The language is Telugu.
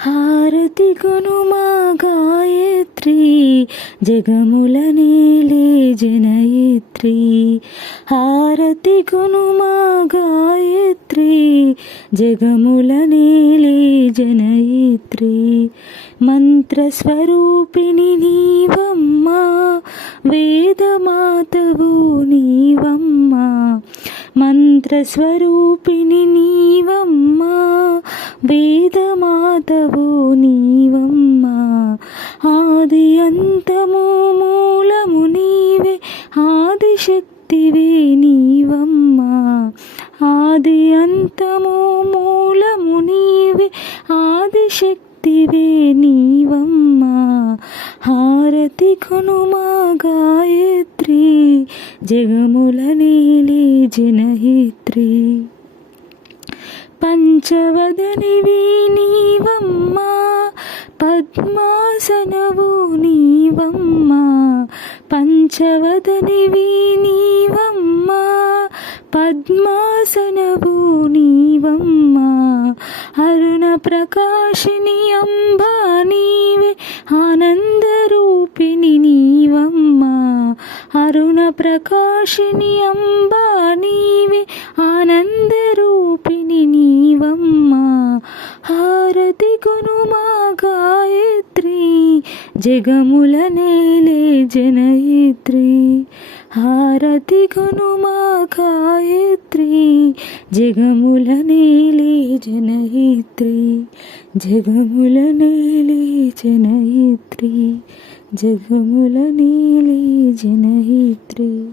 హారతి కొనుమా గాయత్రి జగముల నేలే జనయిత్రి. హారతి కొనుమా గాయత్రి జగముల నేలే జనయిత్రి. మంత్రస్వరూపిణి నీవమ్మా వేదమాతవు నీవమ్మా. మంత్రస్వరూపిణి నీవమ్మా వేదమాతవు నీవమ్మా. ఆది అంతము మూలము నీవే ఆదిశక్తివే నీవమ్మా. ఆది అంతము మూలము నీవే ఆదిశక్తివే నీవమ్మా. హారతి కొనుమా గాయత్రి జగముల నేలే జనయిత్రి. పంచవదనివి నీవమ్మా పద్మాసనవు నీవమ్మా. పంచవదనివి నీవమ్మా పద్మాసనవు నీవమ్మా. అరుణ ప్రకాశిని అంబా నీవే ఆనందరూపిణి నీవమ్మా. అరుణ ప్రకాశిని అంబా నీవే ఆనందరూపిణి నీవమ్మా. హారతి కొనుమా గాయత్రి జగముల నేలే జనయిత్రి. హారతి కొనుమా గాయత్రి జగముల నేలే జనయిత్రి. జగముల నేలే జనయిత్రి. జగముల నేలే జనయిత్రి.